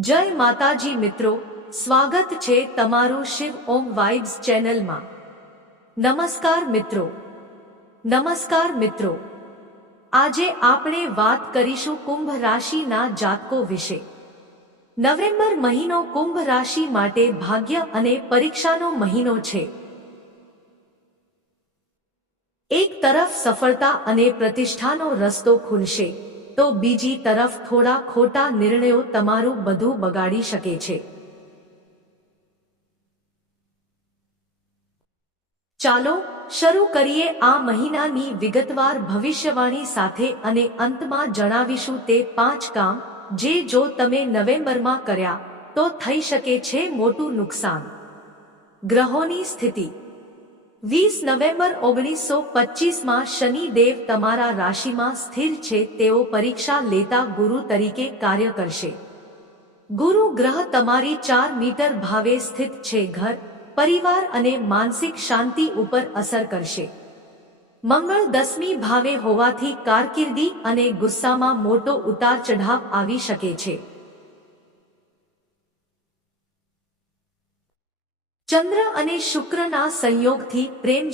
જય માતાજી મિત્રો, સ્વાગત છે તમારું શિવ ઓમ વાઇબ્સ ચેનલમાં. નમસ્કાર મિત્રો. નમસ્કાર મિત્રો. આજે આપણે વાત કરીશું કુંભ રાશિના જાતકો વિશે. નવેમ્બર મહિનો કુંભ રાશિ માટે ભાગ્ય અને પરીક્ષાનો મહિનો છે. એક તરફ સફળતા અને પ્રતિષ્ઠાનો રસ્તો ખુલશે. તો બીજી તરફ થોડા ખોટા નિર્ણયો તમારું બધું બગાડી શકે છે. ચાલો શરૂ કરીએ આ મહિનાની વિગતવાર ભવિષ્યવાણી સાથે અને અંતમાં જણાવીશું તે પાંચ કામ જે જો તમે નવેમ્બરમાં કર્યા તો થઈ શકે છે મોટું નુકસાન. ગ્રહોની સ્થિતિ. વીસ નવેમ્બર ઓગણીસો પચીસમાં શનિદેવ તમારા રાશિમાં સ્થિર છે, તેઓ પરીક્ષા લેતા ગુરુ તરીકે કાર્ય કરશે. ગુરુ ગ્રહ તમારી ચાર મીટર ભાવે સ્થિત છે, ઘર, પરિવાર અને માનસિક શાંતિ ઉપર અસર કરશે. મંગળ દસમી ભાવે હોવાથી કારકિર્દી અને ગુસ્સામાં મોટો ઉતાર ચઢાવ આવી શકે છે. ચંદ્ર અને શુક્રના સંયોગથી પ્રેમ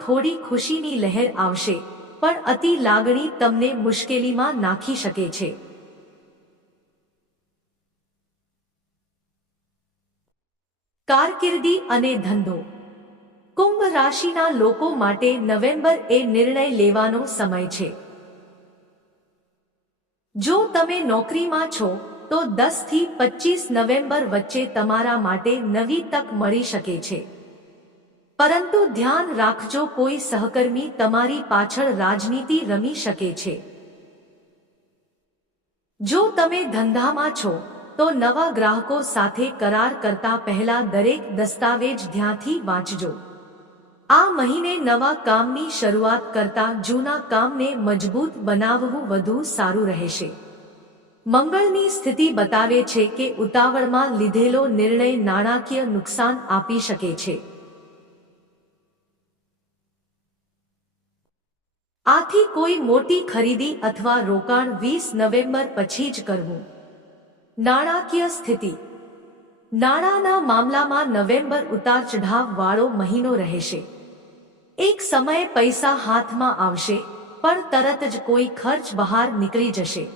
થોડી ખુશીની લહેર આવશે, પણ અતિ લાગણી તમને મુશ્કેલીમાં નાખી શકે છે. કારકિર્દી અને ધંધો. કુંભ રાશિના લોકો માટે નવેમ્બર એ નિર્ણય લેવાનો સમય છે. જો તમે નોકરીમાં છો તો દસથી પચીસ નવેમ્બર વચ્ચે તમારા માટે નવી તક મળી શકે છે. પરંતુ ધ્યાન રાખજો કોઈ સહકર્મી તમારી પાછળ રાજનીતિ રમી શકે છે. જો તમે ધંધામાં છો, તો નવા ગ્રાહકો સાથે કરાર કરતા પહેલા દરેક દસ્તાવેજ ધ્યાનથી વાંચજો. આ મહિને નવા કામની શરૂઆત કરતા જૂના કામને મજબૂત બનાવવું વધુ સારું રહેશે. મંગળની સ્થિતિ બતાવે છે કે ઉતાવળમાં લીધેલો નિર્ણય નાણાકીય નુકસાન આપી શકે છે. આથી કોઈ મોટી ખરીદી અથવા રોકાણ વીસ નવેમ્બર પછી જ કરવું. નાણાકીય સ્થિતિ. નાણાંના મામલામાં નવેમ્બર ઉતાર ચઢાવ વાળો મહિનો રહેશે. એક સમયે પૈસા હાથમાં આવશે, પણ તરત જ કોઈ ખર્ચ બહાર નીકળી જશે.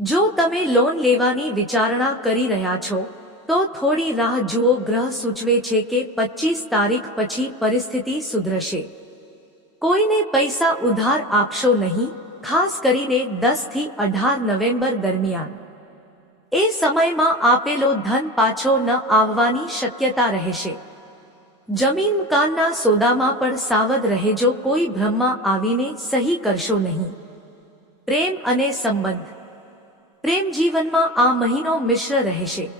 જો તમે લોન લેવાની વિચારણા કરી રહ્યા છો, તો થોડી રાહ જુઓ. ગ્રહ સૂચવે છે કે પચીસ તારીખ પછી પરિસ્થિતિ સુધરશે. કોઈને પૈસા ઉધાર આપશો નહીં, ખાસ કરીને દસથી અઢાર નવેમ્બર દરમિયાન. એ સમયમાં આપેલો ધન પાછો ન આવવાની શક્યતા રહેશે. જમીન મકાનના સોદામાં પણ સાવધ રહેજો. કોઈ ભ્રમમાં આવીને સહી કરશો નહીં. પ્રેમ અને સંબંધ. પ્રેમ જીવનમાં આ મહિનો મિશ્ર રહેશે.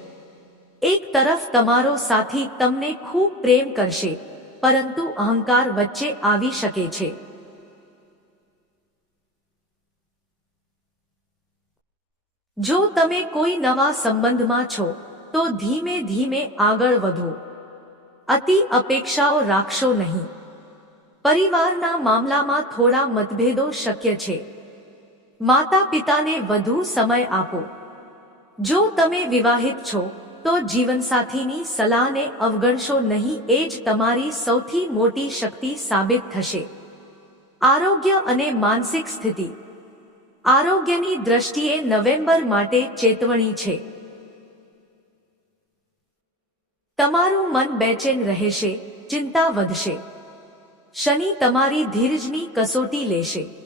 એક તરફ તમારો સાથી તમને ખૂબ પ્રેમ કરશે, પરંતુ અહંકાર વચ્ચે આવી શકે છે. જો તમે કોઈ નવા સંબંધમાં છો, તો ધીમે ધીમે આગળ વધો. અતિ અપેક્ષાઓ રાખશો નહીં. પરિવારના મામલામાં થોડા મતભેદો શક્ય છે. માતા પિતાને વધુ સમય આપો. જો તમે વિવાહિત છો, તો જીવનસાથીની સલાહને અવગણશો નહીં, એ જ તમારી સૌથી મોટી શક્તિ સાબિત થશે. આરોગ્ય અને માનસિક સ્થિતિ. આરોગ્યની દ્રષ્ટિએ નવેમ્બર માટે ચેતવણી છે. તમારું મન બેચેન રહેશે, ચિંતા વધશે. શનિ તમારી ધીરજની કસોટી લેશે.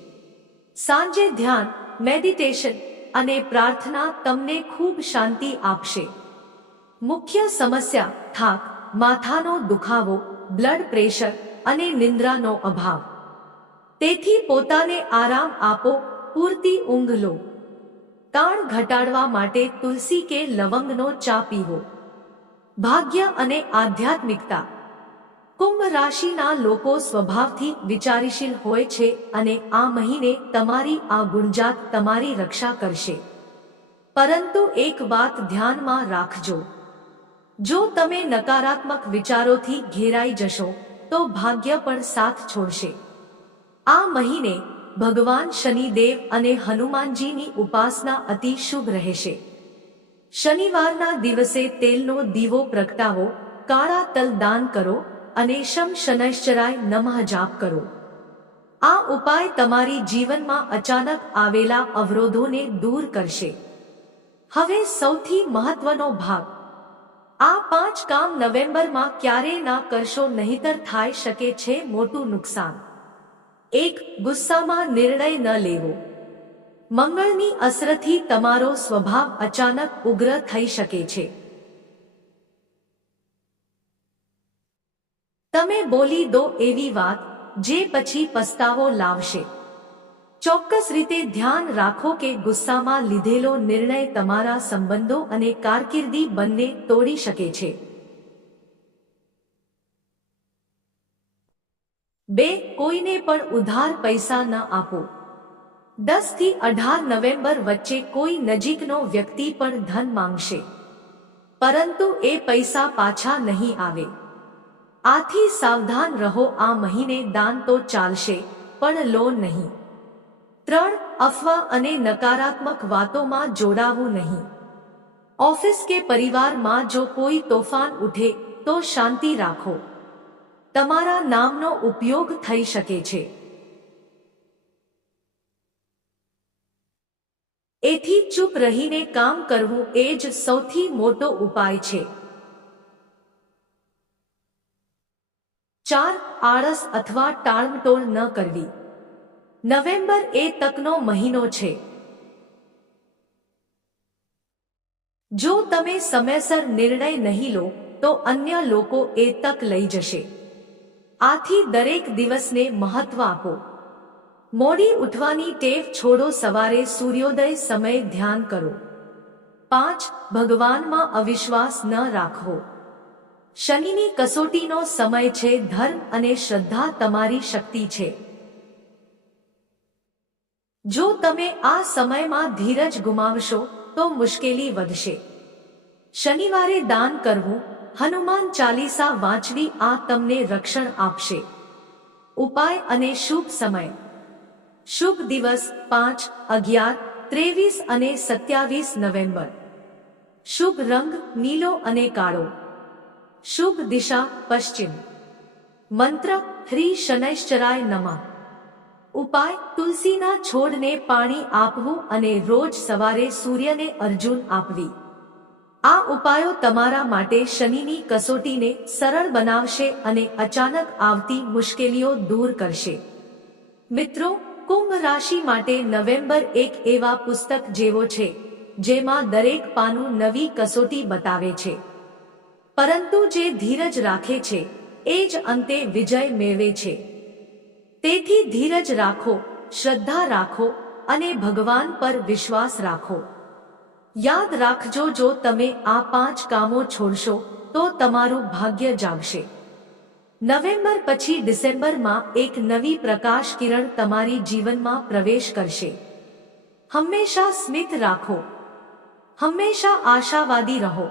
સાંજે ધ્યાન, મેડિટેશન અને પ્રાર્થના તમને ખૂબ શાંતિ આપશે. મુખ્ય સમસ્યા, થાક, માથાનો દુખાવો, બ્લડ પ્રેશર અને નિંદ્રાનો અભાવ. તેથી પોતાને આરામ આપો, પૂરતી ઊંઘ લો. તાણ ઘટાડવા માટે તુલસી કે લવંગનો ચા પીવો. ભાગ્ય અને આધ્યાત્મિકતા કુંભ રાશિના લોકો સ્વભાવથી વિચારીશીલ હોય છે અને આ મહિને તમારી આ ગુણજાત તમારી રક્ષા કરશે. પરંતુ એક વાત ધ્યાનમાં રાખજો. જો તમે નકારાત્મક વિચારોથી ઘેરાઈ જશો, તો ભાગ્ય પણ સાથ છોડશે. આ મહિને ભગવાન શનિદેવ અને હનુમાનજીની ઉપાસના અતિ શુભ રહેશે. શનિવારના દિવસે તેલનો દીવો પ્રગટાવો, કાળા તલ દાન કરો અને શમ શનૈશ્ચરાય નમઃ જાપ કરો. આ ઉપાય તમારી જીવનમાં અચાનક આવેલા અવરોધોને દૂર કરશે. હવે સૌથી મહત્વનો ભાગ. આ પાંચ કામ નવેમ્બરમાં ક્યારેય ના કરશો નહીતર થાય શકે છે મોટું નુકસાન. એક, ગુસ્સામાં નિર્ણય ન લેવો. મંગળની અસરથી તમારો સ્વભાવ અચાનક ઉગ્ર થઈ શકે છે. તમે બોલી દો એવી વાત, જે પછી પસ્તાવો લાવશે. ચોક્કસ રીતે ધ્યાન રાખો કે ગુસ્સામાં લીધેલો નિર્ણય તમારા સંબંધો અને કારકિર્દી બંને તોડી શકે છે. બે, કોઈને પણ ઉધાર પૈસા ન આપો. દસથી અઢાર નવેમ્બર વચ્ચે કોઈ નજીકનો વ્યક્તિ પણ ધન માંગશે. પરંતુ એ પૈસા પાછા નહીં આવે. આથી સાવધાન રહો, આ મહિને દાન તો ચાલશે, પણ લો નહીં. ત્રણ, અફવા અને નકારાત્મક વાતોમાં જોડાવું નહીં. ઓફિસ કે પરિવારમાં જો કોઈ તોફાન ઉઠે, તો શાંતિ રાખો. તમારા નામનો ઉપયોગ થઈ શકે છે. એથી ચૂપ રહીને કામ કરવું એ જ સૌથી મોટો ઉપાય છે. ચાર આળસ અથવા ટાળમટોળ ન કરવી. નવેમ્બર એ તકનો મહિનો છે. જો તમે સમયસર નિર્ણય નહીં લો, તો અન્ય લોકો એ તક લઈ જશે. આથી દરેક દિવસને મહત્વ આપો. મોડી ઉઠવાની ટેવ છોડો, સવારે સૂર્યોદય સમયે ધ્યાન કરો. પાંચ, ભગવાનમાં અવિશ્વાસ ન રાખવો શનિની કસોટીનો સમય છે, ધર્મ અને શ્રદ્ધા તમારી શક્તિ છે. જો તમે આ સમયમાં ધીરજ ગુમાવશો, તો મુશ્કેલી વધશે. શનિવારે દાન કરવું, હનુમાન ચાલીસા વાંચવી આ તમને રક્ષણ આપશે. ઉપાય અને શુભ સમય. શુભ દિવસ પાંચ, અગિયાર, ત્રેવીસ અને સત્યાવીસ નવેમ્બર. શુભ રંગ, નીલો અને કાળો. શુભ દિશા, પશ્ચિમ. મંત્ર, હ્રી શનૈશ્ચરાય નમઃ. ઉપાય, તુલસીના છોડને પાણી આપવું અને રોજ સવારે સૂર્યને અર્જુન આપવી. આ ઉપાયો તમારા માટે શનિની કસોટીને સરળ બનાવશે અને અચાનક આવતી મુશ્કેલીઓ દૂર કરશે. મિત્રો, કુંભ રાશિ માટે નવેમ્બર એક એવા પુસ્તક જેવો છે, જેમાં દરેક પાનું નવી કસોટી બતાવે છે. પરંતુ જે ધીરજ રાખે છે, એ જ અંતે વિજય મેળવે છે. તેથી ધીરજ રાખો, શ્રદ્ધા રાખો અને ભગવાન પર વિશ્વાસ રાખો. યાદ રાખજો, જો તમે આ પાંચ કામો છોડશો, તો તમારું ભાગ્ય જાગશે. નવેમ્બર પછી ડિસેમ્બરમાં એક નવી પ્રકાશ કિરણ તમારી જીવનમાં પ્રવેશ કરશે. હંમેશા સ્મિત રાખો. હંમેશા આશાવાદી રહો.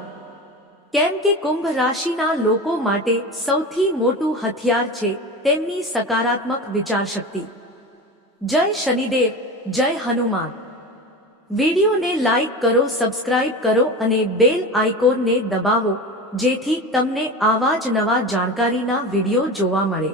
કેમ કે કુંભ રાશિના લોકો માટે સૌથી મોટું હથિયાર છે તેમની સકારાત્મક વિચારશક્તિ. જય શનિદેવ, જય હનુમાન. વિડીયોને લાઈક કરો, સબસ્ક્રાઇબ કરો અને બેલ આઇકોનને દબાવો, જેથી તમને આવા જ નવા જાણકારીના વીડિયો જોવા મળે.